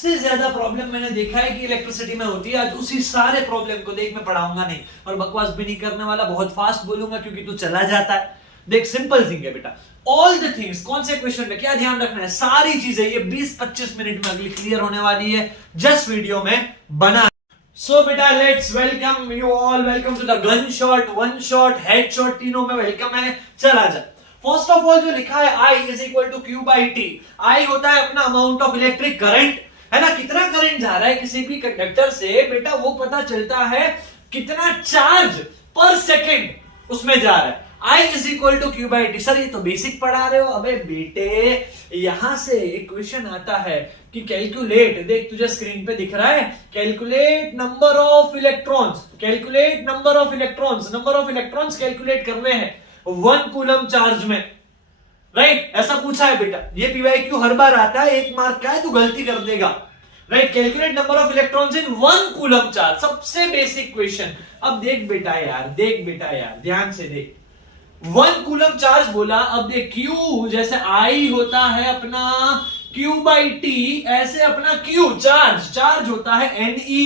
से ज्यादा प्रॉब्लम मैंने देखा है कि इलेक्ट्रिसिटी में होती है। आज उसी सारे प्रॉब्लम को देख, मैं पढ़ाऊंगा नहीं और बकवास भी नहीं करने वाला, बहुत फास्ट बोलूंगा क्योंकि तू चला जाता है। देख सिंपल थिंग है बेटा, ऑल द थिंग्स। कौन से क्वेश्चन में क्या ध्यान रखना है, सारी चीजें ये 20-25 मिनट में अगली क्लियर होने वाली है, जस्ट वीडियो में बना। सो बेटा let's welcome you all, welcome to the gun shot, one shot, head shot, तीनों में वेलकम है। चला जा। फर्स्ट ऑफ ऑल जो लिखा है I is equal to Q by T. I होता है अपना अमाउंट ऑफ इलेक्ट्रिक करंट, है ना, कितना करंट जा रहा है किसी भी कंडक्टर से बेटा वो पता चलता है कितना चार्ज पर सेकेंड उसमें जा रहा है। I is equal to Q by T. Sir ये तो बेसिक पढ़ा रहे हो। अबे बेटे यहां से एक क्वेश्चन आता है कि कैलकुलेट, देख तुझे स्क्रीन पे दिख रहा है, calculate number of electrons, calculate number of electrons, number of electrons calculate करने हैं 1 कूलम चार्ज में, राइट? ऐसा पूछा है बेटा, ये पीवाईक्यू हर बार आता है, 1 मार्क का है, तू गलती कर देगा, right? Calculate number of electrons in 1 coulomb charge, सबसे बेसिक क्वेश्चन। अब देख बेटा यार, देख बेटा यार, ध्यान से देख, 1 कूलम चार्ज बोला। अब देख Q जैसे I होता है अपना Q बाई टी, ऐसे अपना Q चार्ज होता है Ne,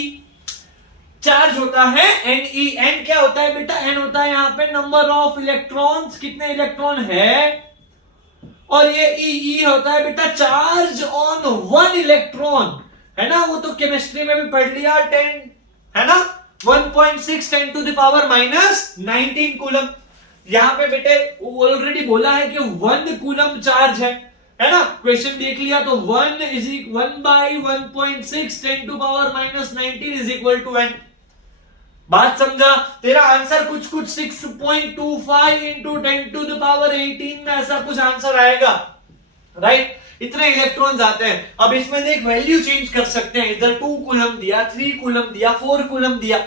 चार्ज होता है Ne। N क्या होता है बेटा? N होता है यहाँ पे नंबर ऑफ इलेक्ट्रॉन्स, कितने इलेक्ट्रॉन है, और ये E होता है बेटा चार्ज ऑन 1 इलेक्ट्रॉन, है ना? वो तो केमिस्ट्री में भी पढ़ लिया, 10 है ना, 1.6 10 to the power minus 19 coulomb. यहां पे बेटे ऑलरेडी बोला है कि 1 कूलम चार्ज है ना? क्वेश्चन देख लिया तो 1 by 1.6 10 to power minus 19 is equal to n। बात समझा? तेरा आंसर कुछ 6.25 इंटू 10 टू द पावर 18 में ऐसा कुछ आंसर आएगा, राइट? इतने इलेक्ट्रॉन्स आते हैं। अब इसमें देख वैल्यू चेंज कर सकते हैं, इधर 2 कूलम दिया, 3 कूलम दिया, 4 कूलम दिया।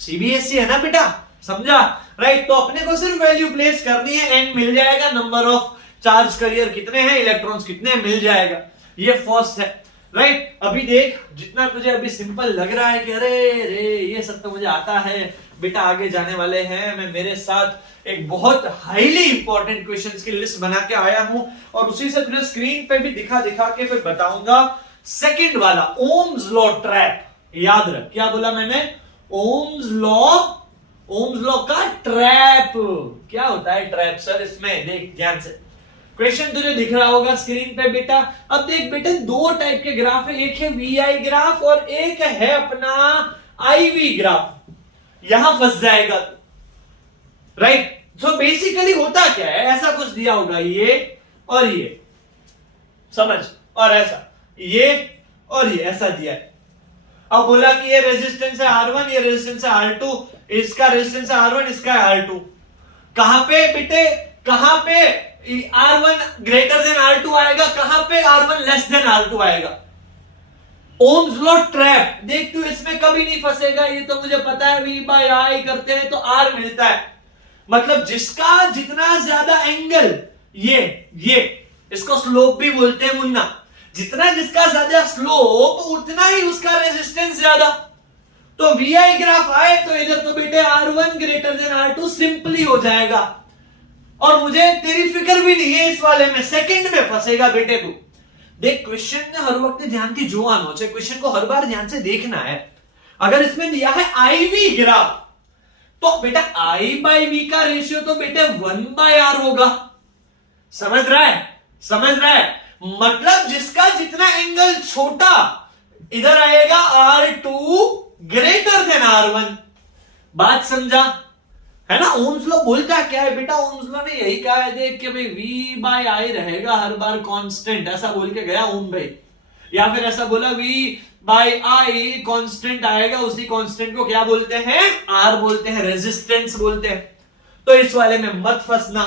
सीबीएसई है ना बेटा, समझा, राइट? तो अपने को सिर्फ वैल्यू प्लेस करनी है, एन मिल जाएगा, नंबर ऑफ चार्ज कैरियर कितने हैं, इलेक्ट्रॉन्स कितने मिल जाएगा। ये फर्स्ट है, राइट? अभी देख, जितना तुझे अभी सिंपल लग रहा है कि अरे रे ये सब तो मुझे आता है बेटा, आगे जाने वाले हैं, मैं मेरे साथ एक बहुत हाईली इंपॉर्टेंट क्वेश्चंस की लिस्ट बना के आया हूं और उसी से तुझे स्क्रीन पे भी दिखा के फिर बताऊंगा। सेकंड वाला ओम्स लॉ ट्रैप, याद रख, क्या बोला मैंने? ओम्स लॉ का ट्रैप। क्या होता है ट्रैप सर? इसमें देख ध्यान से, क्वेश्चन तुझे दिख रहा होगा स्क्रीन पे बेटा। अब देख बेटा, 2 टाइप के ग्राफ है, एक है वीआई ग्राफ और एक है अपना आईवी ग्राफ। यहां फंस जाएगा, राइट? सो बेसिकली होता क्या है, ऐसा कुछ दिया होगा, ये और ये, समझ, और ऐसा ये और ये ऐसा दिया है। अब बोला कि ये रेजिस्टेंस है R1, ये रेजिस्टेंस है R2, इसका रेजिस्टेंस है R1, इसका है R2। कहां पे बेटे, कहां पे R1 ग्रेटर देन R2 आएगा, कहां पे R1 लेस देन R2 आएगा? Ohm's law trap. देख तू इसमें कभी नहीं फंसेगा, ये तो मुझे पता है, V बाय I करते हैं तो R मिलता है। मतलब जिसका जितना ज्यादा एंगल, ये इसको स्लोप भी बोलते हैं मुन्ना, जितना जिसका ज्यादा स्लोप उतना ही उसका रेजिस्टेंस ज्यादा। तो VI ग्राफ आए तो इधर तो बेटे R1 greater than R2 simply हो जाएगा। और मुझे तेरी फिक्र भी नहीं है इस वाले में, सेकंड में फंसेगा बेटे तू। देख क्वेश्चन में हर वक्त ध्यान की जो आना चाहिए, क्वेश्चन को हर बार ध्यान से देखना है। अगर इसमें दिया है IV ग्राफ तो बेटा I बाई V का रेशियो तो बेटे 1 बाय R होगा। समझ रहा है? समझ रहा है? मतलब जिसका जितना एंगल छोटा इधर आएगा R2 ग्रेटर देन R1। बात समझा, है ना? ओम्स लॉ बोलता क्या है बेटा? ओम्स लॉ ने यही कहा है, देख के भाई V बाय I रहेगा हर बार कांस्टेंट, ऐसा बोल के गया ओम भाई। या फिर ऐसा बोला V बाय I कांस्टेंट आएगा, उसी कांस्टेंट को क्या बोलते हैं? R बोलते हैं, रेजिस्टेंस बोलते हैं। तो इस वाले में मत फंसना,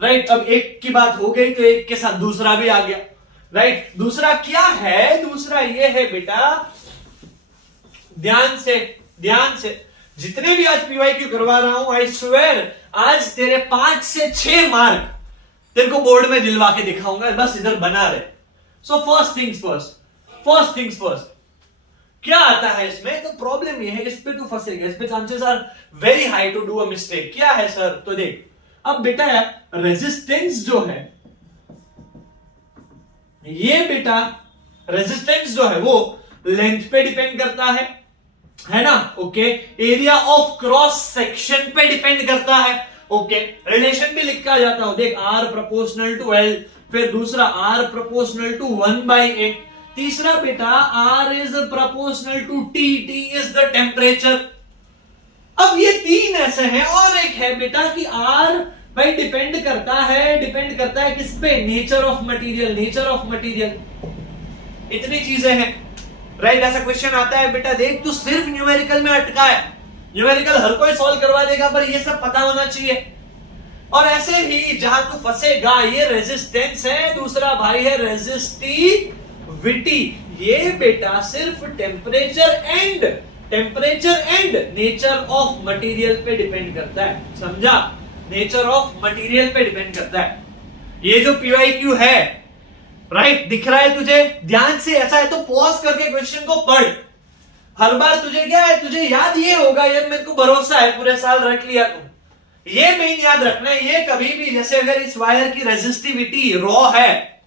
राइट? अब एक की बात हो गई तो एक के साथ दूसरा भी आ गया, राइट? दूसरा क्या है? दूसरा ये है बेटा, ध्यान से जितने भी आज पीवाईक्यू करवा रहा हूं, आई स्वेयर आज तेरे 5 से 6 मार्क तेरे को बोर्ड में दिलवा के दिखाऊंगा, बस इधर बना रहे। सो फर्स्ट थिंग्स फर्स्ट, क्या आता है इसमें? तो प्रॉब्लम ये है, इस पे तू फंसेगा, इस पे chances are very high to do a mistake. क्या है सर? तो देख, अब बेटा रेजिस्टेंस जो है ये बेटा रेजिस्टेंस जो है वो लेंथ पे डिपेंड करता है ना, okay. Area of cross section पे डिपेंड करता है, ओके। रिलेशन भी लिखा जाता है, देख R प्रोपोर्शनल टू L, फिर दूसरा R प्रोपोर्शनल टू 1/A, तीसरा बेटा R is proportional to T, T is the temperature. अब ये तीन ऐसे हैं, और एक है बेटा कि R भाई डिपेंड करता है किस पे, नेचर ऑफ मटेरियल, इतनी चीजें हैं, राइट। ऐसा क्वेश्चन आता है बेटा, देख तू सिर्फ न्यूमेरिकल में अटका है, न्यूमेरिकल हर कोई सॉल्व करवा देगा, पर ये सब पता होना चाहिए। और ऐसे ही जहां तू फंसेगा, ये रेजिस्टेंस है, दूसरा भाई है रेजिस्टिविटी, ये बेटा सिर्फ temperature and nature of material पे डिपेंड करता है, समझा, नेचर ऑफ मटेरियल पे डिपेंड करता है। ये जो PYQ है, राइट, दिख रहा है तुझे, ध्यान से, ऐसा है तो पॉज करके क्वेश्चन को पढ़। हर बार तुझे क्या है, तुझे याद ये होगा, ये मेरे को भरोसा है, पूरे साल रख लिया तुम, ये मेन याद रखना है। ये कभी भी, जैसे अगर इस वायर की रेजिस्टिविटी रॉ है,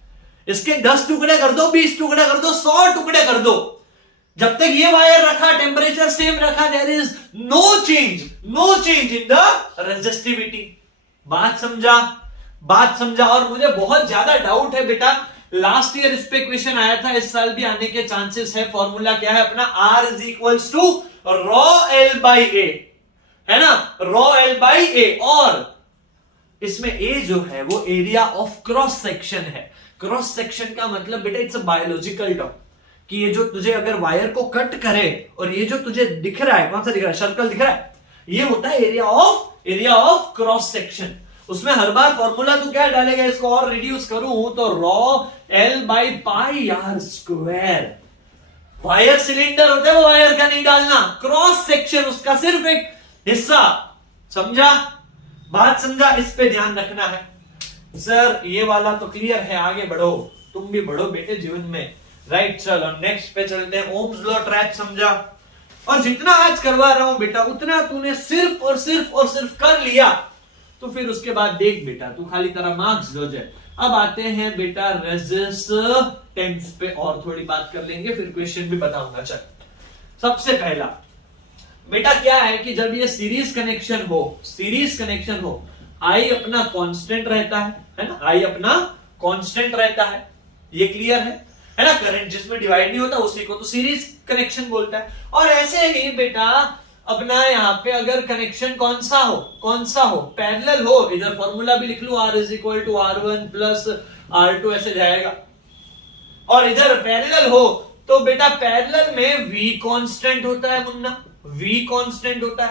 इसके 10 टुकड़े कर दो, 20 टुकड़े कर दो, 100 टुकड़े कर दो, जब तक ये वायर रखा, टेम्परेचर सेम रखा, there is no change in the resistivity. बात समझा। और मुझे बहुत ज्यादा डाउट है बेटा, लास्ट ईयर इस पे क्वेश्चन आया था, इस साल भी आने के चांसेस है। फॉर्मूला क्या है अपना, R is equals to rho L by A, है ना, रॉ L बाई A, और इसमें A जो है वो एरिया ऑफ क्रॉस सेक्शन है। क्रॉस सेक्शन का मतलब बेटा इट्स अ बायोलॉजिकल टर्म, कि ये जो तुझे अगर वायर को कट करे और ये जो तुझे दिख रहा है, कौन सा दिख रहा है, सर्कल दिख रहा है, ये होता है एरिया ऑफ क्रॉस सेक्शन। उसमें हर बार फॉर्मूला तू क्या डालेगा, इसको और रिड्यूस करूं तो raw L by pi R square. Wire cylinder होता है, वो वायर का नहीं डालना, क्रॉस सेक्शन उसका सिर्फ एक हिस्सा, समझा, बात समझा, इस पे ध्यान रखना है। सर ये वाला तो क्लियर है, आगे बढ़ो, तुम भी बढ़ो बेटे जीवन में, राइट। चलो नेक्स्ट पे चलते हैं, ओम्स लॉ ट्रैप समझा, और जितना आज करवा रहा हूं बेटा उतना तूने सिर्फ और सिर्फ कर लिया, तो फिर उसके बाद देख बेटा तू खाली तरह मार्क्स हो जाए। अब आते हैं बेटा रेजिस्टेंस पे, और थोड़ी बात कर लेंगे, फिर क्वेश्चन भी बताऊंगा। चल, सबसे पहला बेटा क्या है कि जब ये सीरीज कनेक्शन हो, आई अपना कांस्टेंट रहता है ना, आई अपना कांस्टेंट रहता है, ये क्लियर है ना। करंट जिसमें डिवाइड नहीं होता उसी को तो सीरीज कनेक्शन बोलता है। और ऐसे ही बेटा अपना यहाँ पे अगर कनेक्शन कौन सा हो, पैरेलल हो, इधर फॉर्मूला भी लिख लो, R is equal to R1 plus R2 ऐसे जाएगा, और इधर पैरेलल हो तो बेटा पैरेलल में V कांस्टेंट होता है मुन्ना, V कांस्टेंट होता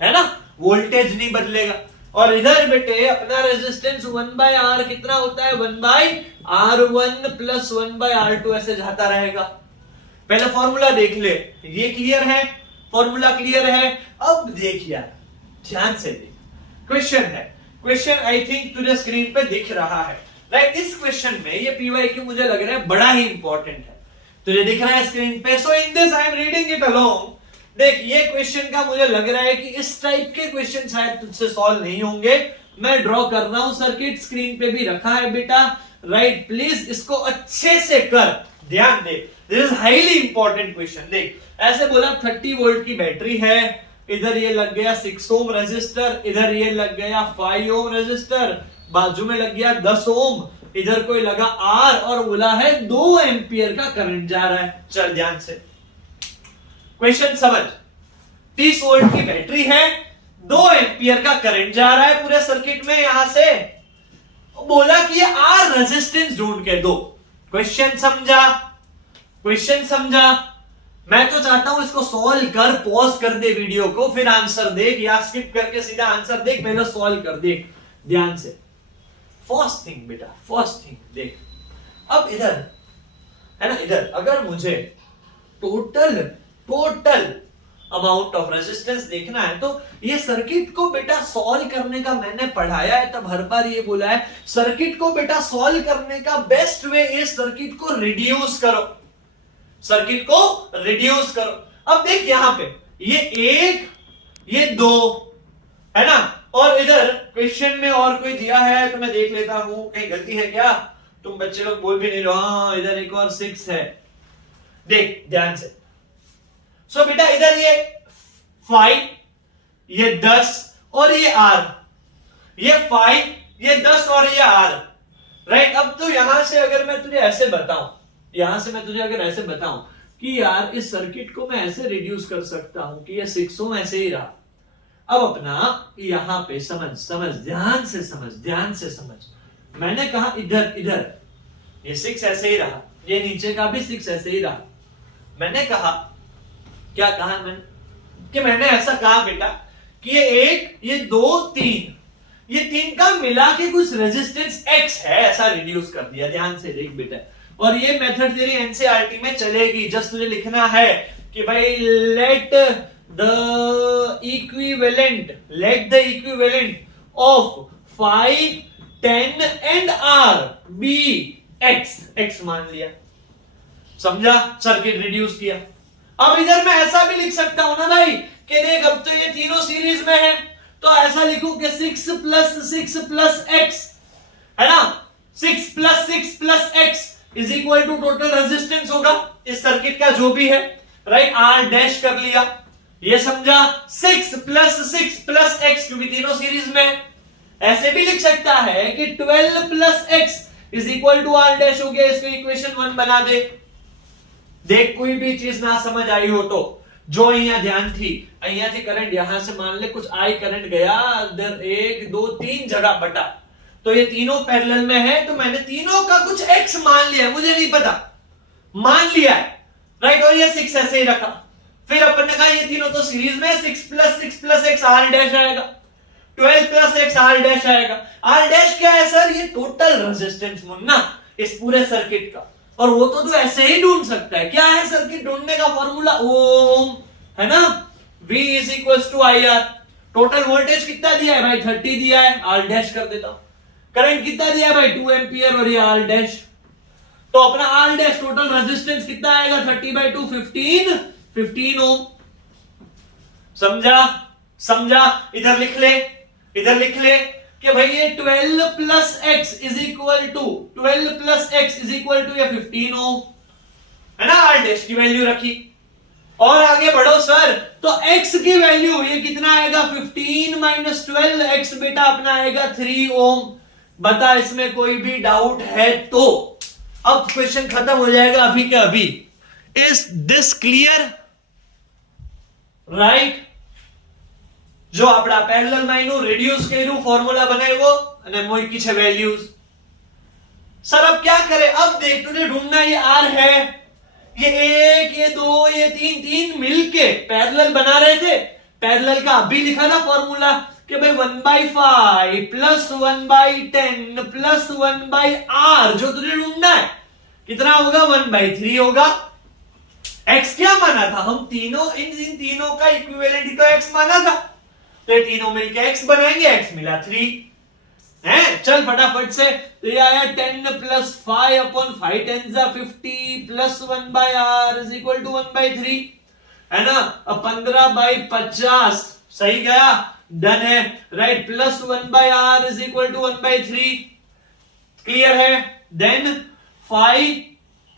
है ना, वोल्टेज नहीं बदलेगा। और इधर बेटे अपना रेजिस्टेंस 1/R कितना होता है, 1/R1 प्लस 1/R2 ऐसे जाता रहेगा। पहले फॉर्मूला देख ले, ये क्लियर है, फॉर्मूला क्लियर है। अब देख यार, ध्यान से देख, क्वेश्चन आई थिंक तुझे स्क्रीन पे दिख रहा है, राइट। इस क्वेश्चन में ये PYQ मुझे लग रहा है बड़ा ही इंपॉर्टेंट है, तुझे दिख रहा है स्क्रीन पे, so in this I am reading it along. देख ये क्वेश्चन का मुझे लग रहा है कि इस टाइप के क्वेश्चन शायद तुझसे सॉल्व नहीं होंगे, मैं ड्रॉ कर रहा हूं, सर्किट स्क्रीन पे भी रखा है बेटा, राइट। प्लीज इसको अच्छे से कर, ध्यान दे, this is highly important question. देख ऐसे बोला 30 वोल्ट की बैटरी है, इधर ये लग गया 6 ओम रेजिस्टर, इधर ये लग गया 5 ओम रेजिस्टर, बाजू में लग गया 10 ओम, इधर कोई लगा R, और बोला है 2 एंपियर का करंट जा रहा है। चल ध्यान से क्वेश्चन समझ, 30 वोल्ट की बैटरी है, 2 एंपियर का करंट जा रहा है पूरे सर्किट में, यहां से बोला कि ये R रेजिस्टेंस ढूंढ के दो। क्वेश्चन समझा, मैं तो चाहता हूं इसको सॉल्व कर, पॉज कर दे वीडियो को, फिर आंसर देख, या स्किप करके सीधा आंसर देख, पहले सॉल्व कर देख ध्यान से। फर्स्ट थिंग बेटा, देख, अब इधर है ना, इधर अगर मुझे टोटल अमाउंट ऑफ रेजिस्टेंस देखना है तो ये सर्किट को बेटा सॉल्व करने का मैंने पढ़ाया है, तब हर बार ये बोला है सर्किट को बेटा सॉल्व करने का बेस्ट वे इज सर्किट को रिड्यूस करो। अब देख यहां पे ये 1 ये 2 है ना, और इधर क्वेश्चन में और कोई दिया है तो मैं देख लेता हूं, कहीं गलती है क्या, तुम बच्चे लोग बोल भी नहीं रहे, हाँ इधर एक और 6 है, देख ध्यान से। सो बेटा इधर ये 5, ये 10 और ये R, ये 5, ये 10 और ये R, राइट। अब तो यहां से अगर मैं तुझे ऐसे बताऊं, यहां से मैं तुझे अगर ऐसे बताऊं कि यार इस सर्किट को मैं ऐसे रिड्यूस कर सकता हूं कि ये 6 ओम ऐसे ही रहा। अब अपना यहां पे समझ समझ ध्यान से समझ, ध्यान से समझ। मैंने कहा इधर इधर ये 6 ऐसे ही रहा, ये नीचे का भी 6 ऐसे ही रहा। मैंने कहा, क्या कहा मैंने, कि मैंने ऐसा कहा बेटा कि ये 1, ये 2, 3, ये 3 का मिला के कुछ रेजिस्टेंस X है, ऐसा रिड्यूस कर दिया। ध्यान से देख बेटा, और ये मेथड तेरी एनसीईआरटी में चलेगी। जस्ट तुझे लिखना है कि भाई let the equivalent of 5, 10 and R be X मान लिया, समझा, सर्किट रिड्यूस किया। अब इधर मैं ऐसा भी लिख सकता हूं ना भाई कि देख अब तो ये तीनों सीरीज में है, तो ऐसा लिखूं कि 6 प्लस X है ना, 6 plus X is equal to total resistance होगा इस सर्किट का जो भी है, राइट। R डैश कर लिया, ये समझा। 6 प्लस X क्योंकि तीनों सीरीज में है। ऐसे भी लिख सकता है कि 12 plus X is equal to R dash हो गया, इसको इक्वेशन 1 बना दे। देख कोई भी चीज ना समझ आई हो तो जो અહીંયા ध्यान थी, અહીંયા થી करंट यहां से मान ले कुछ I करंट गया, 1 2 3 जगह बटा, तो ये तीनों पैरेलल में है, तो मैंने तीनों का कुछ X मान लिया, मुझे नहीं पता, मान लिया है, राइट। और ये 6 ऐसे ही रखा। फिर अपन ने कहा ये तीनों तो सीरीज में, 6 प्लस X R डैश आएगा, 12 प्लस X R डैश आएगा। R डैश क्या है सर, ये टोटल रेजिस्टेंस मुन्ना इस पूरे सर्किट का। और वो तो तू ऐसे ही ढूंढ सकता है। क्या है सर्किट ढूंढने का फॉर्मूला, ओम है ना, V is equal to IR। Total voltage कितना दिया है भाई, 30 दिया है, R डैश कर देता हूं। करंट कितना दिया है भाई, 2 एम्पियर, और ये R डैश। तो अपना R डैश टोटल रेजिस्टेंस कितना आएगा, 30/2 15 ओम। समझा। इधर लिख ले कि भाई ये 12 plus X is equal to ये 15 ओम है ना। R डैश की वैल्यू रखी और आगे बढ़ो सर, तो X की वैल्यू ये कितना आएगा, 15 माइनस 12 X बेटा अपना आएगा 3 ओम। बता इसमें कोई भी डाउट है तो? अब क्वेश्चन खत्म हो जाएगा अभी के अभी। Is this clear, right. जो अपना पैरेलल माइनू रिड्यूस કર્યું, फॉर्मूला बनाવ્યો અને મૂકી છે वैल्यूज। सर अब क्या करें, अब देख तुझे ढूंढना, ये R है, ये 1, ये 2, ये 3 मिलके पैरेलल बना रहे थे। पैरेलल का अभी लिखा ना फॉर्मूला कि भाई 1/5 प्लस 1/10 प्लस 1/R, जो तुझे ढूंढना है कितना होगा, 1/3 होगा। X क्या माना था हम, तीनों इन तीनों का इक्विवेलेंट ही तो X माना था, तो ये तीनों मिलके X बनाएंगे, X मिला 3 है। चल फटाफट से, तो ये आया 10 plus 5 upon 5 10 50 plus 1/R is equal to 1/3 है ना। अब 15/50 सही गया, डन है, right. Plus 1/R is equal to 1/3, clear है। देन 5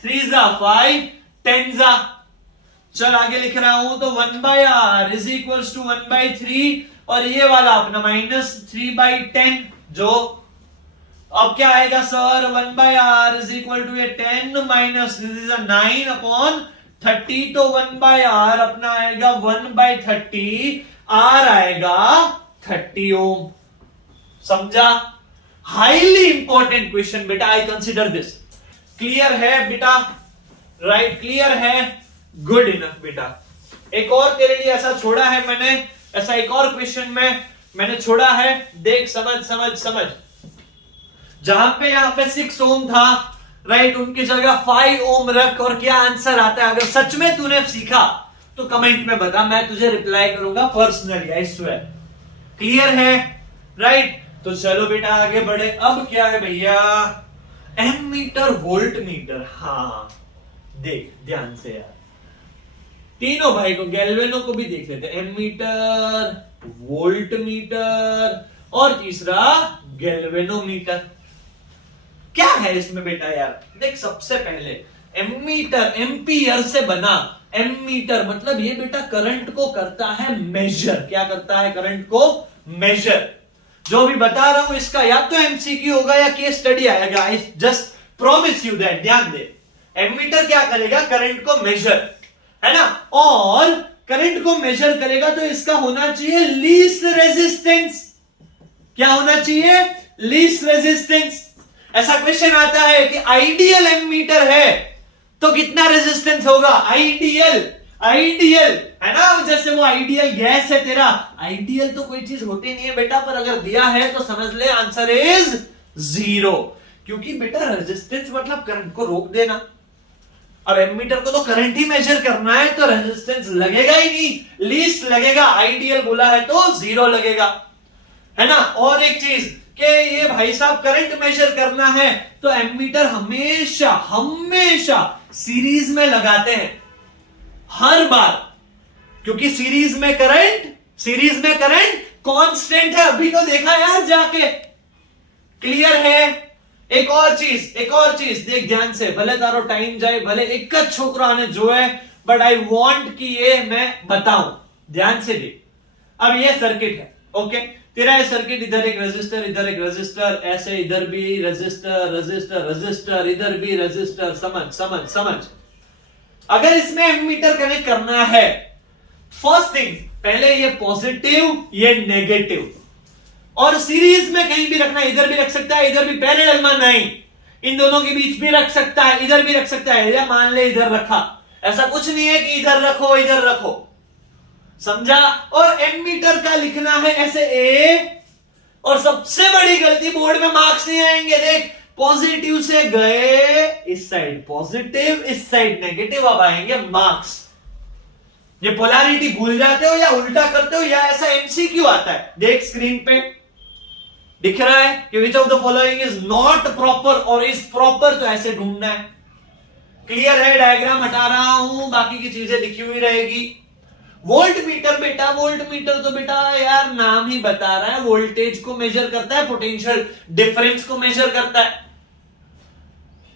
3 5 10 चल आगे लिख रहा हूं, तो 1/R इज इक्वल टू 1/3 और ये वाला अपना माइनस 3/10, जो अब क्या आएगा sir, 1/R is equal to ये 10 माइनस दिस इज 9 अपॉन 30, तो 1/R अपना आएगा 1/30, R आएगा 30 ओम। समझा, हाईली इंपॉर्टेंट क्वेश्चन बेटा, आई कंसिडर दिस। क्लियर है बेटा, राइट, क्लियर है, गुड इनफ बेटा। एक और तेरे लिए ऐसा छोड़ा है मैंने, ऐसा एक और क्वेश्चन में मैंने छोड़ा है, देख समझ। जहां पे यहाँ पे 6 ओम था, राइट, उनकी जगह 5 ओम रख और क्या आंसर आता है। अगर सच में तूने सीखा तो कमेंट में बता, मैं तुझे रिप्लाई करूंगा पर्सनली, आई स्वेयर। क्लियर है, राइट। तो चलो बेटा आगे बढ़े। अब क्या है भैया, एमीटर वोल्ट मीटर। हाँ देख ध्यान से यार, तीनों भाई को, गैल्वेनो को भी देख लेते हैं। एमीटर, वोल्ट मीटर और तीसरा गैल्वेनोमीटर। क्या है इसमें बेटा यार, देख सबसे पहले एमीटर एम्पियर से बना, एमीटर मतलब ये बेटा करंट को करता है मेजर। क्या करता है? करंट को मेजर। जो भी बता रहा हूं इसका या तो एमसीक्यू होगा या केस स्टडी आएगा। I just promise you that. ध्यान दे, एमीटर क्या करेगा? करंट को मेजर, है ना। और करंट को मेजर करेगा तो इसका होना चाहिए लीस्ट रेजिस्टेंस। क्या होना चाहिए? Least resistance. ऐसा क्वेश्चन आता है कि आइडियल एमीटर है तो कितना रेजिस्टेंस होगा? आइडियल, आइडियल है ना, जैसे वो आइडियल गैस है तेरा। आइडियल तो कोई चीज होती नहीं है बेटा, पर अगर दिया है तो समझ ले आंसर इज 0, क्योंकि बेटा रेजिस्टेंस मतलब करंट को रोक देना। अब एमीटर को तो करंट ही मेजर करना है तो रेजिस्टेंस लगेगा ही नहीं, लीस्ट लगेगा। आइडियल बोला है तो 0 लगेगा, है ना। और एक चीज कि ये भाई साहब करंट मेजर करना है तो एमीटर हमेशा हमेशा सीरीज में लगाते हैं, हर बार, क्योंकि सीरीज में करंट कांस्टेंट है। अभी तो देखा यार जाके, क्लियर है। एक और चीज देख ध्यान से, भले तारो टाइम जाए, भले एक छोकरा ने जो है, बट आई वांट कि ये मैं बताऊं, ध्यान से देख। अब ये सर्किट है, ओके, तेरा ये सर्किट, इधर एक रेजिस्टर, इधर एक रेजिस्टर, ऐसे इधर भी रेजिस्टर रेजिस्टर रेजिस्टर, इधर भी रेजिस्टर। समझ। अगर इसमें एमीटर कनेक्ट करना है, फर्स्ट थिंग, पहले ये पॉजिटिव ये नेगेटिव, और सीरीज में कहीं भी रखना, इधर भी रख सकता है, इधर भी, पैरेलल में नहीं, इन दोनों के बीच भी रख सकता है, इधर भी रख सकता है। या मान ले इधर रखा, ऐसा कुछ नहीं है कि इधर रखो, समझा। और एमीटर का लिखना है ऐसे ए, और सबसे बड़ी गलती, बोर्ड में मार्क्स नहीं आएंगे। देख, पॉजिटिव से गए इस साइड पॉजिटिव, इस साइड नेगेटिव, अब आएंगे मार्क्स। ये पोलैरिटी भूल जाते हो या उल्टा करते हो या ऐसा एमसीक्यू आता है। देख स्क्रीन पे दिख रहा है कि which of the following is not proper और इज प्रॉपर, तो ऐसे ढूंढना है। क्लियर है? डायग्राम हटा रहा हूं, बाकी की चीजें लिखी हुई रहेगी। वोल्ट मीटर बेटा, वोल्ट मीटर तो बेटा यार नाम ही बता रहा है, वोल्टेज को मेजर करता है, पोटेंशियल डिफरेंस को मेजर करता है।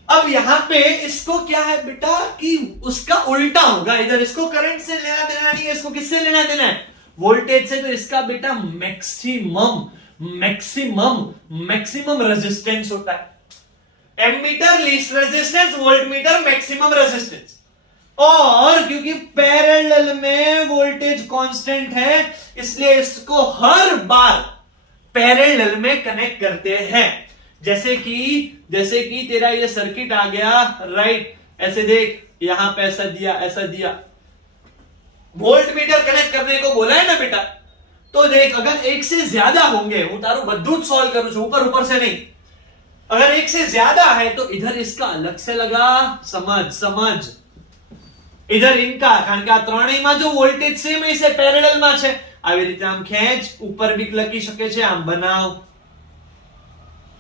अब यहां पे इसको क्या है बेटा कि उसका उल्टा होगा, इधर इसको करंट से लेना देना नहीं है, इसको किससे लेना देना है? वोल्टेज से। तो इसका बेटा मैक्सिमम रेजिस्टेंस होता है। Ammeter least resistance, voltmeter maximum resistance. और क्योंकि पैरेलल में वोल्टेज कांस्टेंट है, इसलिए इसको हर बार पैरेलल में कनेक्ट करते हैं। जैसे कि तेरा ये सर्किट आ गया, राइट, ऐसे देख, यहां पे ऐसा दिया, वोल्ट मीटर कनेक्ट करने को बोला है ना बेटा। तो देख, अगर एक से ज्यादा होंगे, હું તારું બધું જ सॉल्व करूं છું, ऊपर से नहीं, अगर एक से ज्यादा है तो इधर इसका अलग से लगा, समझ, इधर इनका, कारण કે આ ત્રણેયમાં જો વોલ્ટેજ સેમ હશે, પેરેલલમાં છે, આવી રીતે આમ ખેંચ, ઉપર બી લખી શકે છે, આમ બનાવ,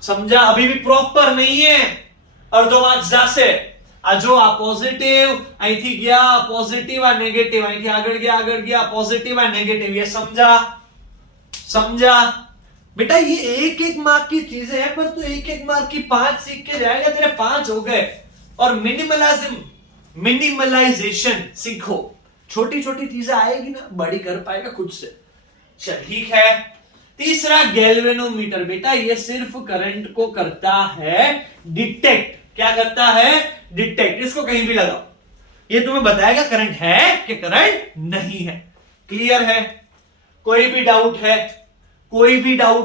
समझा। अभी भी प्रॉपर नहीं है, अर्धो मार्क्स जासे। आ जो आ पॉजिटिव અહીંથી ગયા, पॉजिटिव आ नेगेटिव અહીંથી આગળ ગયા पॉजिटिव आ नेगेटिव, ये समझा बेटा। ये एक मार्क की चीजें हैं, पर तू एक मार्क की 5 सीख के जाएगा, तेरे 5 हो गए। और मिनिमलाइजेशन सीखो, छोटी छोटी चीजें आएगी ना, बड़ी कर पाएगा खुद से। चल ठीक है। तीसरा गैल्वेनोमीटर बेटा, ये सिर्फ करंट को करता है डिटेक्ट। क्या करता है? डिटेक्ट। इसको कहीं भी लगाओ, ये तुम्हें बताएगा करंट है कि करंट नहीं है। क्लियर है? कोई भी डाउट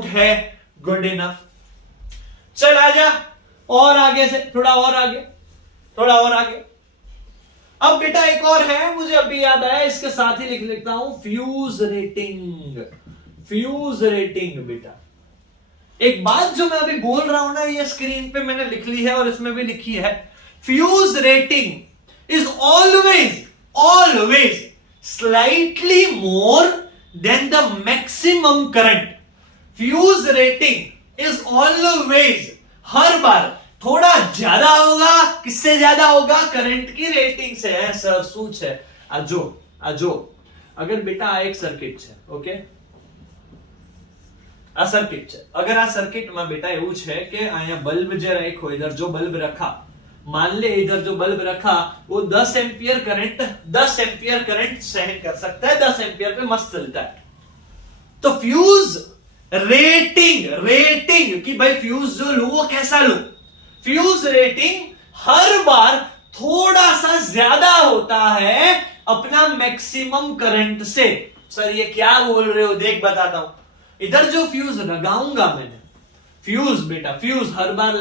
है? Good enough. चल आजा, और आगे से थोड़ा और आगे। अब बेटा एक और है, मुझे अभी याद आया, इसके साथ ही लिख लेता हूं, फ्यूज रेटिंग बेटा। एक बात जो मैं अभी बोल रहा हूं ना, ये स्क्रीन पे मैंने लिख ली है और इसमें भी लिखी है। Fuse rating is always slightly more than the maximum current. Fuse rating is always, हर बार थोड़ा ज्यादा होगा। किससे ज्यादा होगा? करंट की रेटिंग से। है सर, सूच है। आजो अगर बेटा आ एक सर्किट है, ओके, आ सर्किट है, अगर आ सर्किट में बेटा એવું છે કે અહીંયા બલ્બ જે રાખ્યો, इधर जो बल्ब रखा, मान ले इधर जो बल्ब रखा वो 10 एम्पियर करंट सहन कर सकता है, 10 एम्पियर पे मस्त चलता है। तो फ्यूज रेटिंग कि भाई फ्यूज जो लू वो कैसा लू, फ्यूज रेटिंग हर बार थोड़ा सा ज्यादा होता है अपना मैक्सिमम करंट से। सर ये क्या बोल रहे हो, देख बताता हूं। इधर जो फ्यूज लगाऊंगा मैंने, फ्यूज बेटा फ्यूज हर बार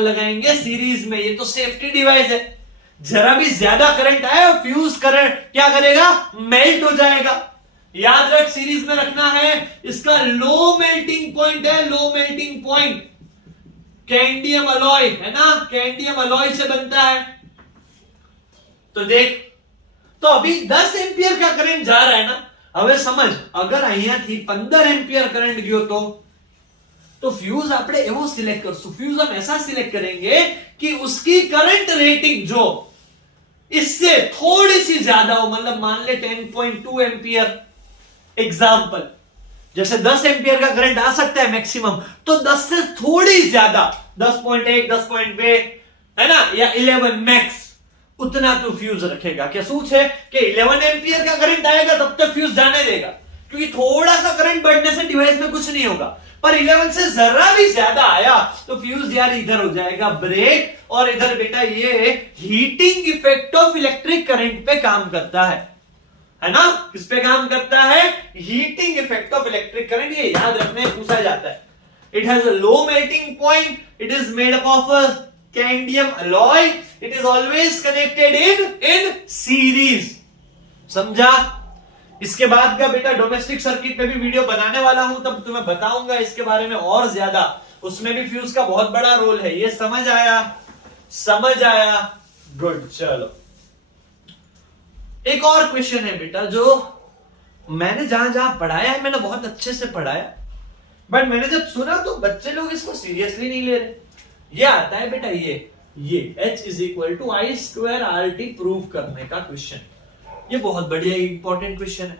लगाएंगे सीरीज में, ये तो सेफ्टी डिवाइस है। जरा भी ज्यादा करंट आए फ्यूज करंट क्या करेगा, मेल्ट हो जाएगा। याद रख सीरीज में रखना है, इसका लो मेल्टिंग पॉइंट है, लो मेल्टिंग पॉइंट कैंडियम अलॉय है ना, कैंडियम अलॉय से बनता है। तो देख, तो अभी 10 एम्पियर का करंट जा रहा है ना, હવે समझ अगर અહીંયા થી 15 एम्पियर करंट गयो तो फ्यूज આપણે એવો સિલેક્ટ કરશું, फ्यूज हम ऐसा सिलेक्ट करेंगे कि उसकी करंट रेटिंग जो इससे थोड़ी सी ज्यादा हो, मतलब मान ले 10.2 एम्पियर एग्जाम्पल, जैसे 10 एम्पियर का करंट आ सकता है मैक्सिमम, तो 10 से थोड़ी ज्यादा 10.1 10.2 है ना, या 11 मैक्स, उतना तो फ्यूज रखेगा। क्या सूच है कि 11 एम्पियर का करंट आएगा तब तक फ्यूज जाने देगा, क्योंकि थोड़ा सा करंट बढ़ने से डिवाइस में कुछ नहीं होगा। पर 11 से जरा भी ज्यादा आया तो फ्यूज यार इधर हो जाएगा ब्रेक, और इधर बेटा ये heating effect of electric current पे काम करता है ना, किस पे काम करता है, heating effect of electric current. ये याद रखने पूछा जाता है। It has a low melting point, it is made up of a cadmium alloy, it is always connected in series. समझा? इसके बाद का बेटा डोमेस्टिक सर्किट पे भी वीडियो बनाने वाला हूं, तब तुम्हें बताऊंगा इसके बारे में और ज्यादा, उसमें भी फ्यूज का बहुत बड़ा रोल है। ये समझ आया गुड। चलो एक और क्वेश्चन है बेटा, जो मैंने जहां पढ़ाया है, मैंने बहुत अच्छे से पढ़ाया, बट मैंने जब सुना तो बच्चे लोग इसको सीरियसली नहीं ले रहे। ये आता है बेटा, ये H is equal to I square R T prove करने का क्वेश्चन। ये बहुत बढ़िया इंपॉर्टेंट क्वेश्चन है।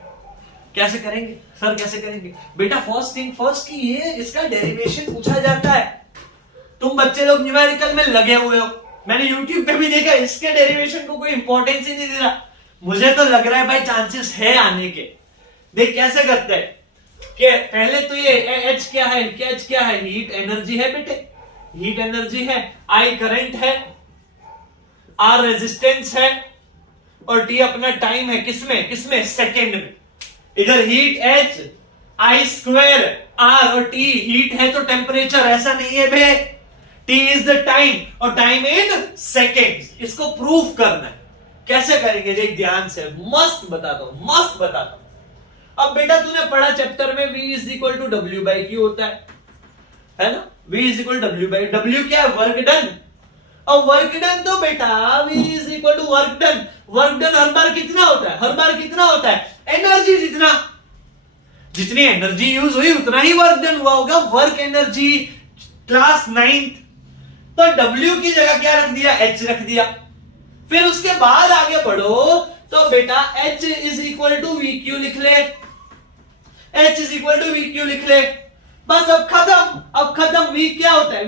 कैसे करेंगे सर, कैसे करेंगे बेटा? फर्स्ट थिंग फर्स्ट, कि ये इसका डेरिवेशन पूछा जाता है। तुम बच्चे लोग न्यूमेरिकल में लगे हुए हो, मैंने यूट्यूब पे भी देखा, इसके डेरिवेशन को कोई इंपॉर्टेंस ही नहीं दे रहा। मुझे तो लग रहा है भाई चांसेस है आने के। देख कैसे करते हैं कि पहले तो ये H क्या है, हीट एनर्जी है बेटे, हीट एनर्जी है, I करंट है, R रेजिस्टेंस है, और T अपना टाइम है। किसमें सेकेंड में। इधर heat H, I square R, और T हीट है तो टेम्परेचर, ऐसा नहीं है बे, T इज द टाइम, और टाइम इन सेकेंड्स। इसको प्रूफ करना है। कैसे करेंगे देख ध्यान से, मस्त बताता हूं। अब बेटा तूने पढ़ा चैप्टर में V is equal to W by Q होता है ना, V is equal W by, W क्या है, वर्क डन। और वर्क डन तो बेटा V is equal to work done. Work done हर बार कितना होता है, एनर्जी जितनी एनर्जी यूज हुई उतना ही वर्क डन हुआ होगा। वर्क एनर्जी क्लास 9th, तो W की जगह क्या रख दिया, H रख दिया। फिर उसके बाद आगे बढ़ो तो बेटा H is equal to V Q लिख ले, H is equal to V Q लिख ले। बस अब खत्म। V क्या होता है,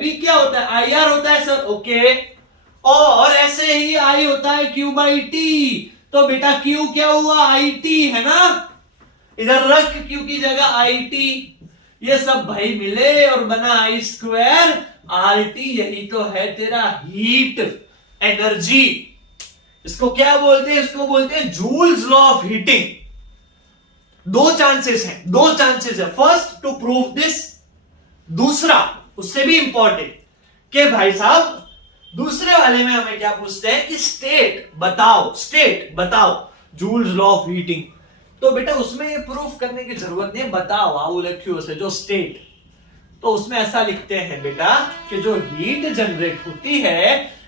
IR होता है सर, ओके। और ऐसे ही I होता है Q बाई T, तो बेटा Q क्या हुआ, IT है ना, इधर रख Q की जगह IT। ये सब भाई मिले और बना I स्क्वायर RT। यही तो है तेरा हीट एनर्जी। इसको क्या बोलते हैं, इसको बोलते हैं जूल्स लॉ ऑफ हीटिंग। दो चांसेस है। फर्स्ट टू प्रूव दिस, दूसरा उससे भी इंपॉर्टेंट कि भाई साहब दूसरे वाले में हमें क्या पूछते हैं कि स्टेट बताओ जूल्स लॉ ऑफ हीटिंग। तो बेटा उसमें ये प्रूफ करने की जरूरत नहीं, बताओ आओ लक्ष्यों से जो स्टेट, तो उसमें ऐसा लिखते हैं बेटा कि जो हीट जनरेट होती है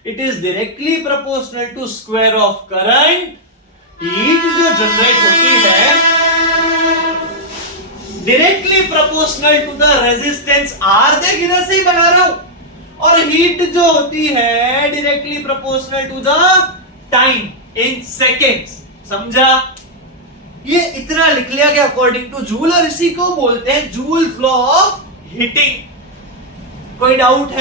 it is directly proportional to square of current. Heat जो जनरेट होती है directly proportional to the resistance R। देख इधर से ही बना रहा हूं। और हीट जो होती है directly proportional to the time in seconds. समझा? ये इतना लिख लिया गया अकॉर्डिंग टू जूल, और इसी को बोलते हैं जूल्स लॉ ऑफ हीटिंग। कोई डाउट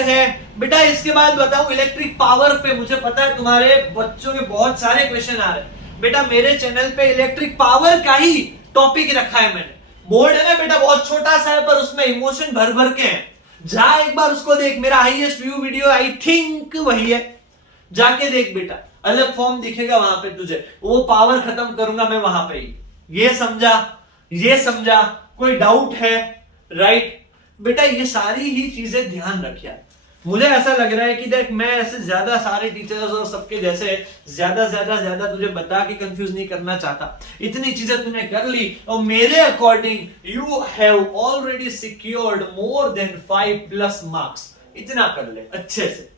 है? बेटा इसके बाद बताऊं इलेक्ट्रिक पावर पे, मुझे पता है तुम्हारे बच्चों के बहुत सारे क्वेश्चन आ रहे हैं। बेटा मेरे चैनल पे इलेक्ट्रिक पावर का ही टॉपिक रखा है मैंने। बोर्ड है ना बेटा बहुत छोटा सा है, पर उसमें इमोशन भर भर के हैं। जा एक बार उसको देख, मेरा highest view video I think वही है, जाके देख बेटा, अलग फॉर्म दिखेगा वहां पे तुझे, वो पावर खत्म करूंगा मैं वहां पे ही। ये समझा, ये समझा, कोई डाउट है? राइट बेटा ये सारी ही चीजें ध्यान रखिए। मुझे ऐसा लग रहा है कि देख मैं ऐसे ज्यादा सारे टीचर्स और सबके जैसे ज्यादा तुझे बता के कंफ्यूज नहीं करना चाहता। इतनी चीजें तूने कर ली और मेरे according you have already secured more than 5+ marks. इतना कर ले अच्छे से।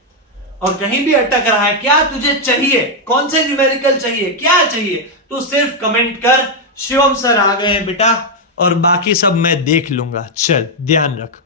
और कहीं भी अटक रहा है, क्या तुझे चाहिए, कौन से न्यूमेरिकल चाहिए, क्या चाहिए, तू सिर्फ कमेंट कर। शिवम सर आ गए बेटा और बाकी सब मैं देख लूंगा। चल ध्यान रख।